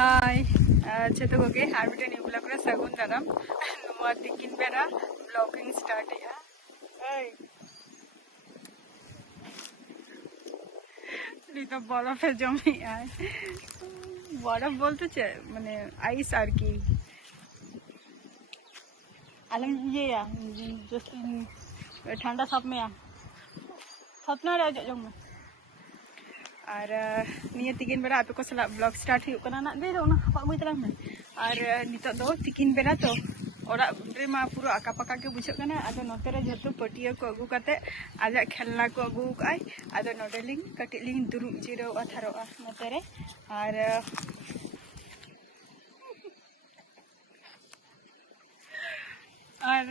हाय जतो Koge are mitten new blog रे सगुन दाराम नुआ तिकिन बेरा ब्लॉगिंग स्टार्ट या तो बरफ जमे बरफ बोलते चे माने आइस आर की आलम ये या जस्ट ठंडा सब में या सपना रे जम और निया तिकिन बेरा आपे को सला ब्लॉग स्टार्ट हुई कना ना दे ओना पागुई तला में और नितो दो तिकिन बेरा तो ओरा रे मा पूरा आका पका के बुझो कना आदो नोते रे जतो पटिया को अगु काते आजा खेलना को अगु काई आदो नोडेलिंग कटिलिंग दुरु जिरो अथारो नोते रे और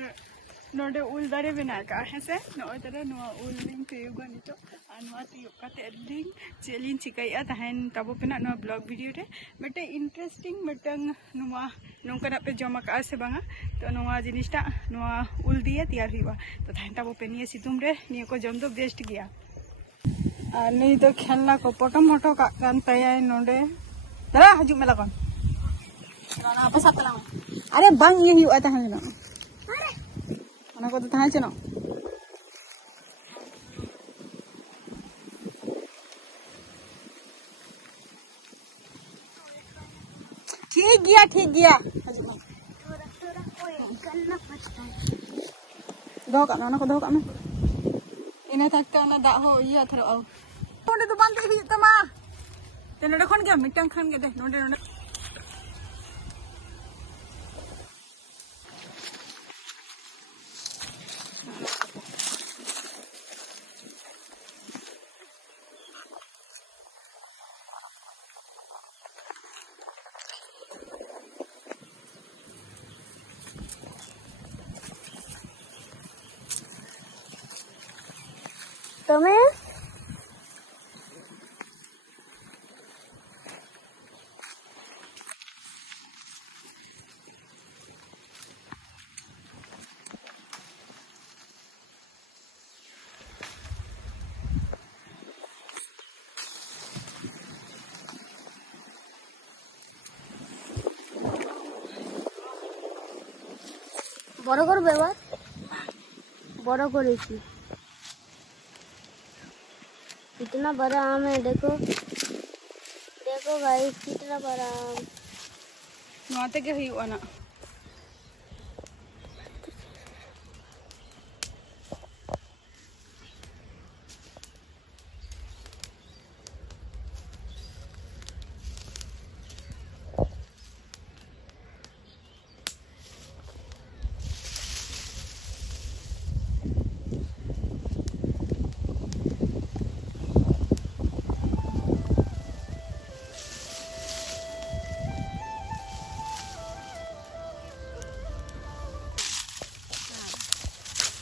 नोडे उल दारे बना का है से नोय तरे नो उल लिंग पेयुगा नितो आनवा तियो काते लिंग चेलिन चिकाइया तहन तबो पेना नो ब्लॉग वीडियो रे मेटे इंटरेस्टिंग मेटंग नुवा नोंकना पे जमा का से बांगा तो नुवा जिनिसटा नुवा उल दिए तैयार हुआ तो तहन तबो पे निये सितुम रे निये को जम दो बेस्ट गया और नहीं तो खेलना को पटम मोटो का कान तया नोडे दरा हजू मेला कौन राना apa satla अरे bang ये हुआ तहन ना अरे को तो तहां चनो ठीक गया दो का ना को दो का में इने तक ना दा हो इया थरो औ नोडे तो बांध दे तमा ते नोडे खन के मिटंग खान के दे नोडे नोडे तुम्हें बड़ कर बेबार बड़ कर कितना बड़ा आम है देखो भाई कितना बड़ा आम नोते के हुई ना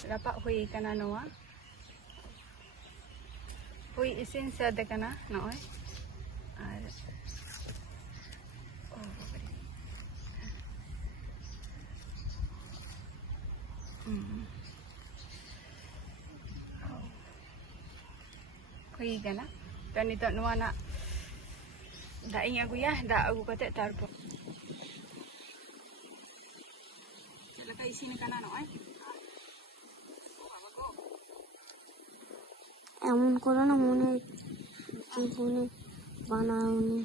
rapak hui kana noa hui isin sada kana noy ar hui kana to nito noa na daing agu ya da agu kate tarpo laka isin kana noy এমন করো না মনে ফোনে বানাওনি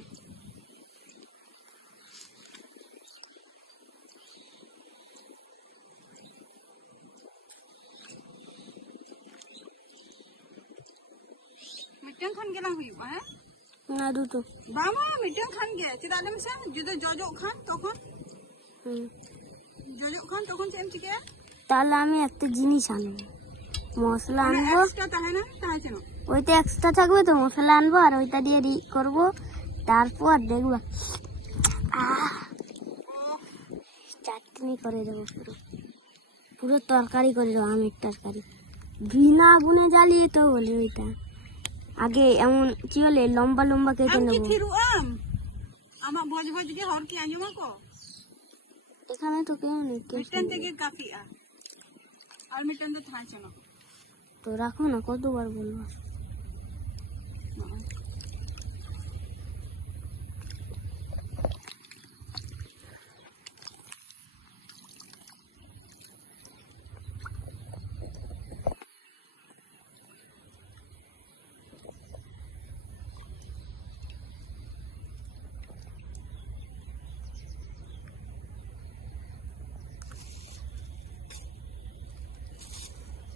मिटन खान गेला हुआ है ना दुटो बामा मिटन खान गे चेदा दम से जुदो जजो खान तखन जजो खान तखन से एम चिके ताले আমি একটা জিনিস আনবো মশলা আনবো এক্সট্রা তাহে না তাহে কেন ওইটা এক্সট্রা থাকবে তো মশলা আনবো আর ওইটা দিয়ে রি করব তারপর দেখবা চাটনি করে দেব পুরো তরকারি করে দেব আমের তরকারি বিনা আগুনে জ্বালিয়ে তো বলে ওইটা আগে এমন কি বলে লম্বা লম্বা কেটে নেব আমি থিরু আমার ভজ ভজ কে হর কি আনজমা কো এখানে তো কেউ নেই মিটন থেকে কাফি আর মিটন তো থাই চলো तो रखो ना कतबार बोलबो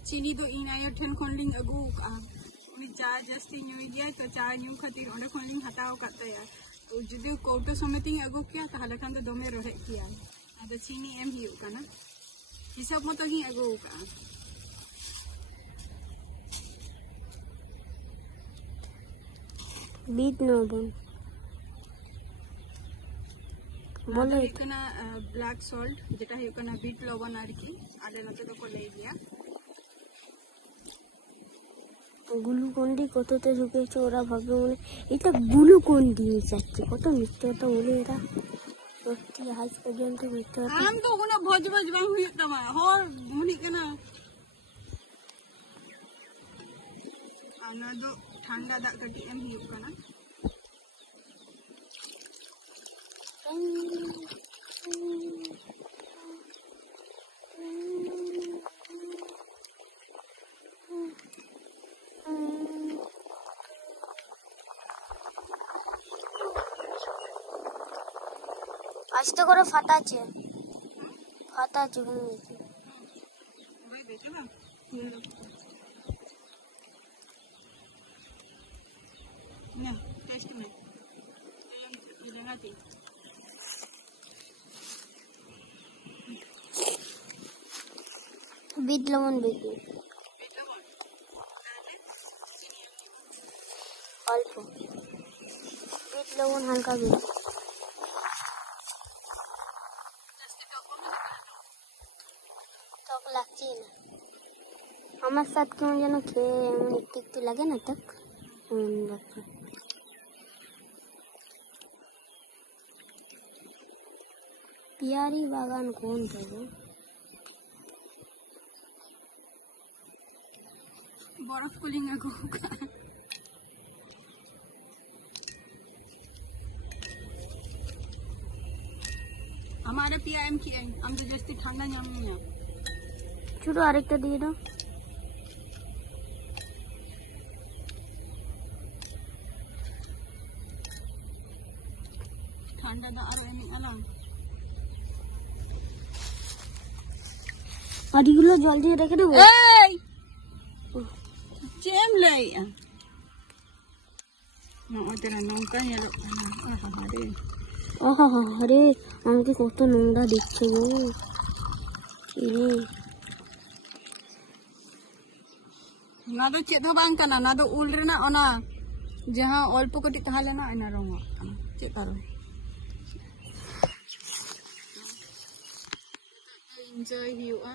चीनी दो इन आयो ठन खन लिंग अगु का उनी चा जस्ती ᱧᱩᱭ गया तो चा ᱧᱩ खातिर ओंडे खन लिंग हटाव कातया तो जुदी कोटो समेती अगु किया ताहले खान दो दोमे रहे किया आदो चीनी एम हियो काना हिसाब मतो ही अगु का बीट नोबन बोले इतना ब्लैक सॉल्ट जेटा हियो काना बीट लवण आरकी आले नते तो को ले गया গ্লুকন্ডি কততে ঢুকেছে ওরা ভাবে মনে এটা গ্লুকন্ডি চাচ্ছে কত মিথ্যে কথা বলে এরা সত্যি আজ পর্যন্ত মিথ্যে কথা আম তো কোনো ভোজ ভোজ বাং হুইক তামা হর মুনি কেনা আনা দো ঠান্ডা দাগ কাটি এম হুইক কানা আস্তে করে ফাটাচ্ছে ভেঙে গেছে ভাই দেখে না না টেস্ট নাই এই জায়গাতে বিট লবণ বেশি অল্প বিট লবণ হালকা বেশি লাগছে না আমার সাথে কেমন যেন খেয়ে এমন একটু একটু লাগে না তক লাগছে পিয়ারি বাগান কোন থেকে বরফ কুলিং আগু हमारे पीएम की है हम तो जस्ती ठंडा जामी ना ছোট আরেকটা দিয়ে দাও ठंडा दा আর এমনি আলাম আদিগুলো জল দিয়ে রেখে দেবো এই চেম লই না ওতেরা নৌকা এলো আহা আরে আমাকে কত নোংরা দিচ্ছে গো রে ना दो चेद हो बांग कना ना दो उल रेना ओना जहां अल्प कटी ताहले ना इना रंग चेक करो एंजॉय हिउआ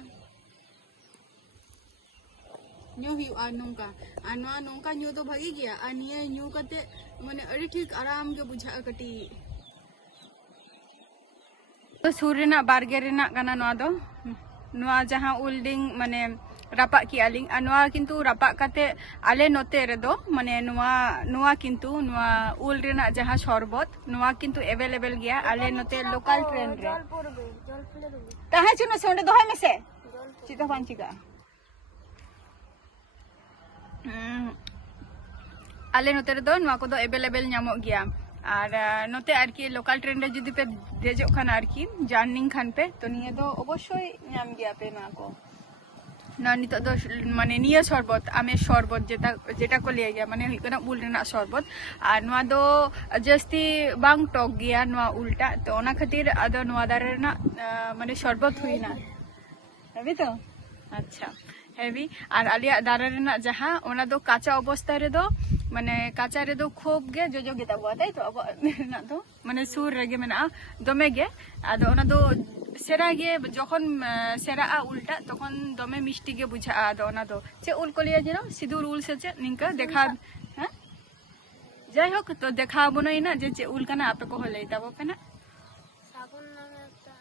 न्यू हिउआ नोंका आनवा नोंका न्यू तो भागी गया आनिया न्यू कते माने अड़ी ठीक आराम के बुझा कटी तो सुर रेना बारगे रेना कना नवा दो नवा जहां उल्डिंग माने रापा की आलिंग अनुआ किंतु रापा काते आले नोते रेदो माने नुआ किंतु नुआ उल रेना जहां शरबत नुआ किंतु अवेलेबल गया आले नोते लोकल ट्रेन रे জল পড়বে জল ফেলে দেবো ताहा चुनो सोंडे दोहाय मेसे चिता पांचिगा आले नोते रेदो नुआ को दो अवेलेबल ᱧᱟᱢᱚᱜ गया और नोते आरकी लोकल ट्रेन रे जुदी पे देजो खान आरकी जार्निंग खान पे तो निये दो अवश्य ᱧᱟᱢ गया पे नुआ को ना नितो दो माने निया शरबत आमे शरबत जेटा को लिया गया माने हुई उल रेना शरबत और नुआ दो जस्ती बांग टक गया नुआ उल्टा तो ओना खातिर आदो नुआ दारे रेना माने शरबत हुईना हेवी तो अच्छा हेवी और आलिया दारे रेना जहां ओना दो काचा अवस्था रे दो माने काचा रे दो खूब गे जोजो गे ताबो ताई तो अब ना दो माने सुर रेगे मेना दमे गे आदो ओना दो सेरा गे जखन सेरा उल्टा तखन दमे मिष्टि गे बुझा आदो ओना दो चे उल को लिया जेनो सिदूर उल से चे निंका देखा हां যাই হোক তো দেখাবো না যে चे उल काना आपे को हले ताबो पे ना সাবন নামে একটা